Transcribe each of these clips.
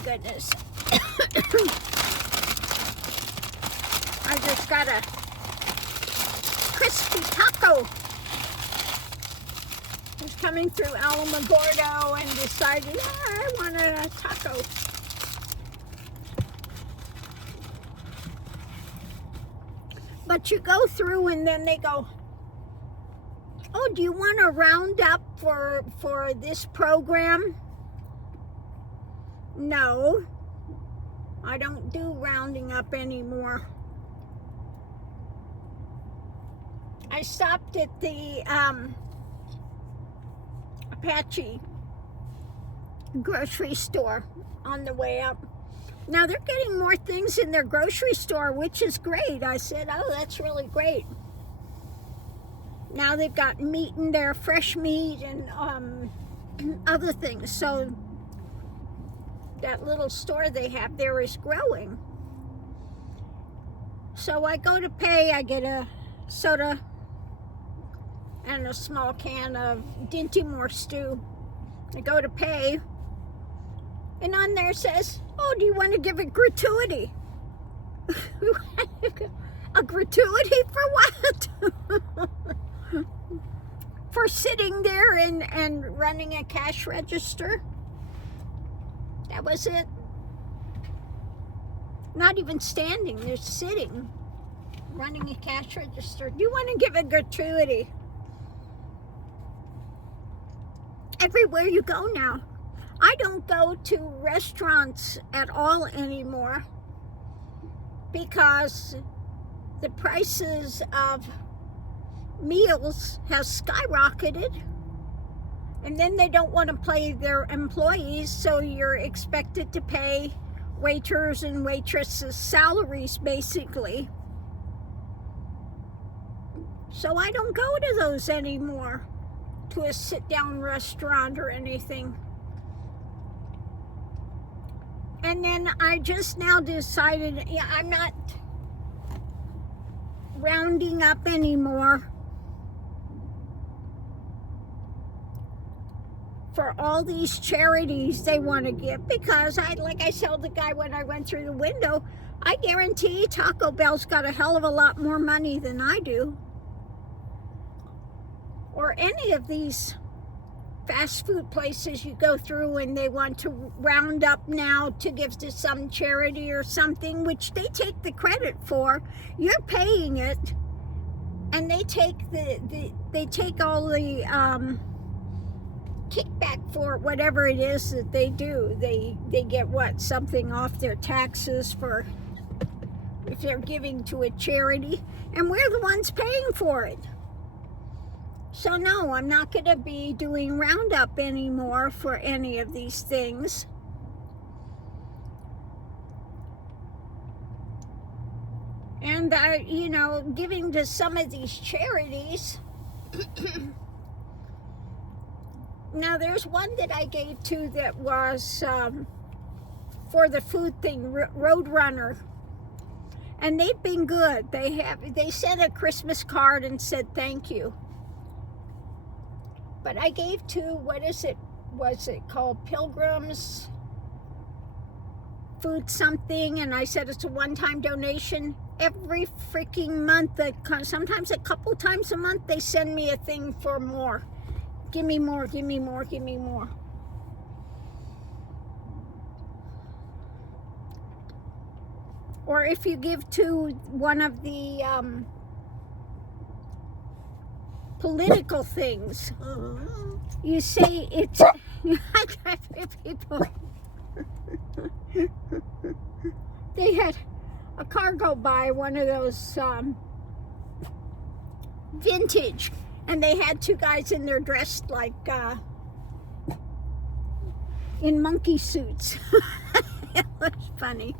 goodness. I just got a crispy taco. I was coming through Alamogordo and decided, I wanted a taco. But you go through and then they go, oh, do you want to round up for this program? No, I don't do rounding up anymore. I stopped at the Apache grocery store on the way up. Now they're getting more things in their grocery store, which is great. I said, oh, that's really great. Now they've got meat in there, fresh meat and other things. So that little store they have there is growing. So I go to pay, I get a soda and a small can of Dinty Moore stew. I go to pay, and on there says, oh, do you want to give a gratuity? A gratuity for what? For sitting there and running a cash register? That was it. Not even standing, they're sitting, running a cash register. Do you want to give a gratuity? Everywhere you go now. I don't go to restaurants at all anymore because the prices of meals has skyrocketed, and then they don't want to pay their employees, so you're expected to pay waiters and waitresses salaries basically. So I don't go to those anymore, to a sit-down restaurant or anything. And then I just now decided, yeah, I'm not rounding up anymore for all these charities they want to give, because like I told the guy when I went through the window, I guarantee Taco Bell's got a hell of a lot more money than I do, or any of these fast food places you go through and they want to round up now to give to some charity or something, which they take the credit for. You're paying it, and they take they take all the kickback for whatever it is that they do. They get what, something off their taxes for if they're giving to a charity, and we're the ones paying for it. So no, I'm not going to be doing roundup anymore for any of these things. And you know, giving to some of these charities. Now there's one that I gave to that was for the food thing, Roadrunner. And they've been good. They sent a Christmas card and said thank you. But I gave to, was it called Pilgrims Food something, and I said it's a one-time donation. Every freaking month, sometimes a couple times a month, they send me a thing for more. Give me more, give me more, give me more. Or if you give to one of the political things, you say it's people. They had a car go by, one of those vintage, and they had two guys in there dressed like in monkey suits. It was funny.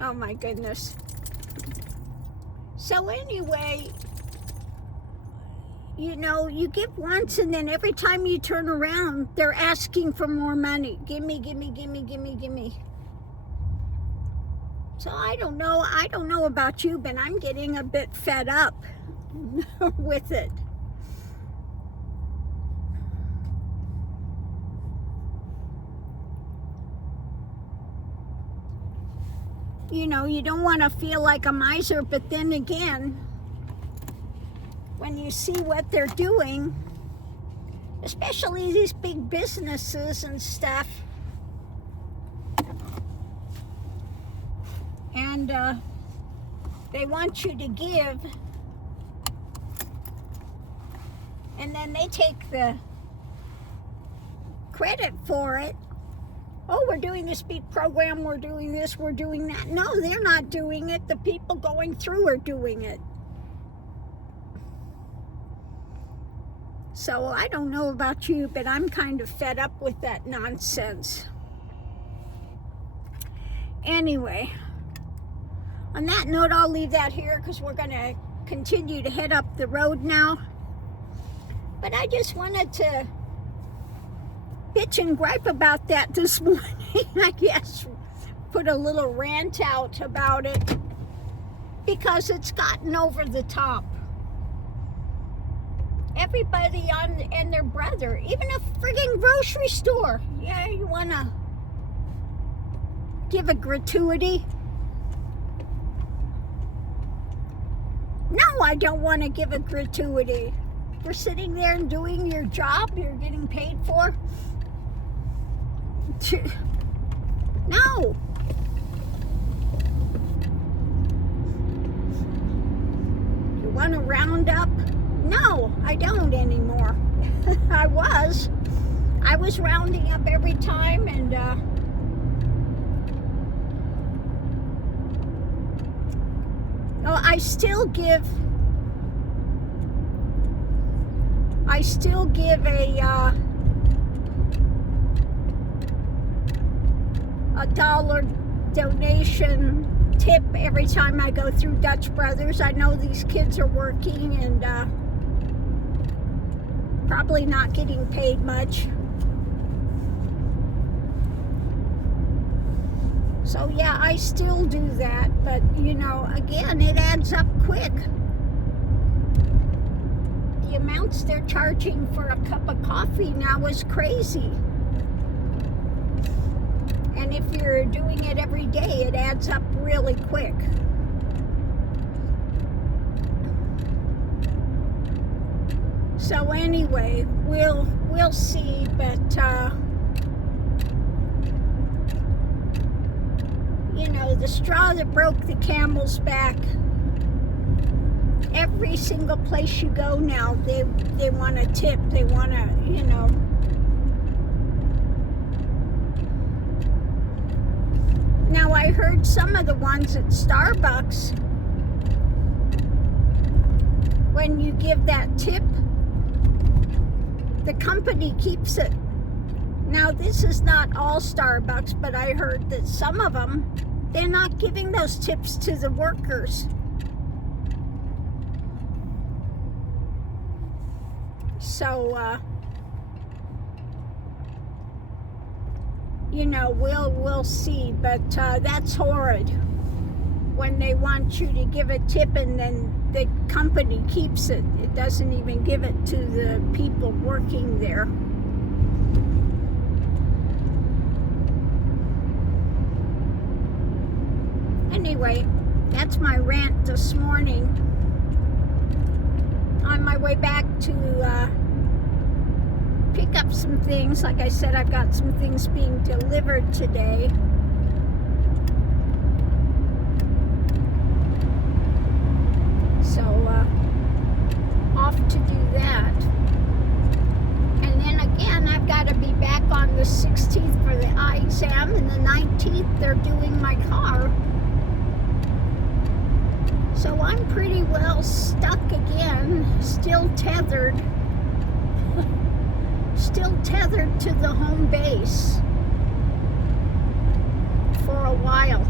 Oh my goodness. So anyway, you know, you give once, and then every time you turn around, they're asking for more money. Give me, give me, give me, give me, give me. So I don't know about you, but I'm getting a bit fed up with it. You know, you don't want to feel like a miser, but then again, when you see what they're doing, especially these big businesses and stuff, and they want you to give, and then they take the credit for it. Oh, we're doing this big program, we're doing this, we're doing that. No, they're not doing it. The people going through are doing it. So I don't know about you, but I'm kind of fed up with that nonsense. Anyway, on that note, I'll leave that here because we're going to continue to head up the road now. But I just wanted to bitch and gripe about that this morning. I guess put a little rant out about it because it's gotten over the top. Everybody and their brother, even a frigging grocery store. Yeah, you want to give a gratuity? No, I don't want to give a gratuity. For sitting there and doing your job you're getting paid for. No. You want to round up? No, I don't anymore. I was rounding up every time, and I still give a $1 donation tip every time I go through Dutch Brothers. I know these kids are working and probably not getting paid much. So yeah, I still do that, but you know, again, it adds up quick. The amounts they're charging for a cup of coffee now is crazy. And if you're doing it every day, it adds up really quick. So anyway, we'll see, but you know, the straw that broke the camel's back. Every single place you go now, they want a tip. They want to, you know. Now I heard some of the ones at Starbucks, when you give that tip, the company keeps it. Now this is not all Starbucks, but I heard that some of them, they're not giving those tips to the workers. So, you know, we'll see, but that's horrid when they want you to give a tip and then the company keeps it. It doesn't even give it to the people working there. Anyway, that's my rant this morning. On my way back to pick up some things. Like I said, I've got some things being delivered today. So, off to do that. And then again, I've got to be back on the 16th for the eye exam, and the 19th they're doing my car. So I'm pretty well stuck again, still tethered to the home base for a while.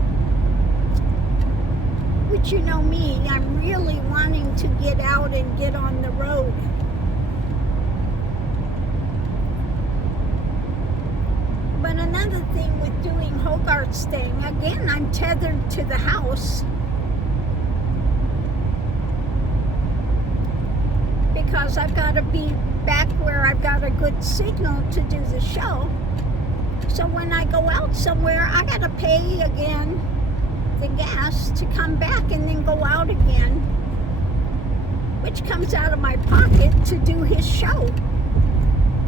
Which, you know me, I'm really wanting to get out and get on the road. But another thing with doing Hogarth's thing, again, I'm tethered to the house. Because I've got to be back where I've got a good signal to do the show. So when I go out somewhere, I got to pay again the gas to come back and then go out again, which comes out of my pocket to do his show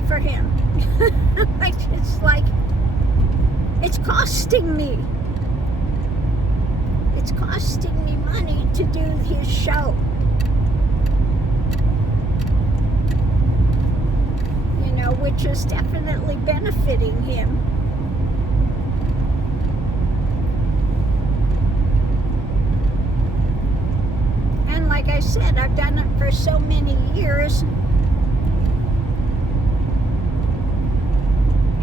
for him. It's like, it's costing me. It's costing me money to do his show. You know, which is definitely benefiting him. And like I said, I've done it for so many years.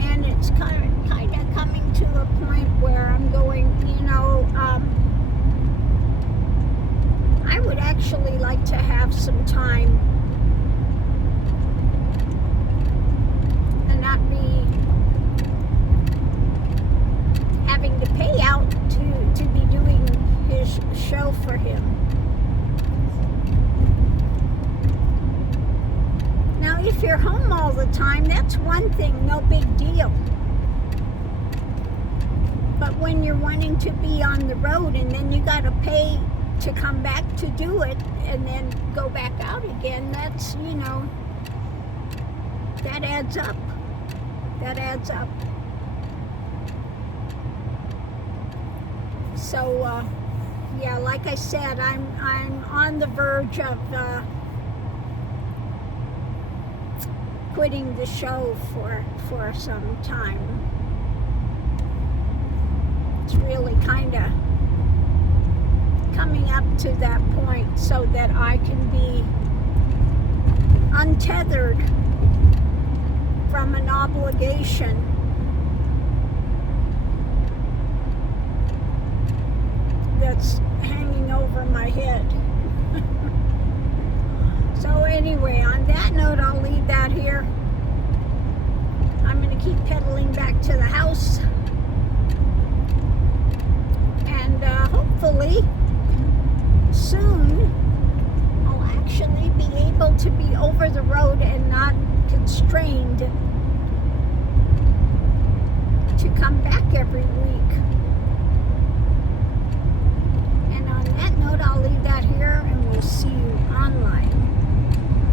And it's kind of coming to a point where I'm going, you know, I would actually like to have some time and not be having to pay out to be doing his show for him. Now, if you're home all the time, that's one thing, no big deal. But when you're wanting to be on the road and then you got to pay to come back to do it and then go back out again, that's, you know, that adds up. That adds up. So, yeah, like I said, I'm on the verge of quitting the show for some time. It's really kind of coming up to that point so that I can be untethered from an obligation that's hanging over my head. So anyway, on that note, I'll leave that here. I'm going to keep pedaling back to the house. And hopefully soon I'll actually be able to be over the road and not constrained to come back every week.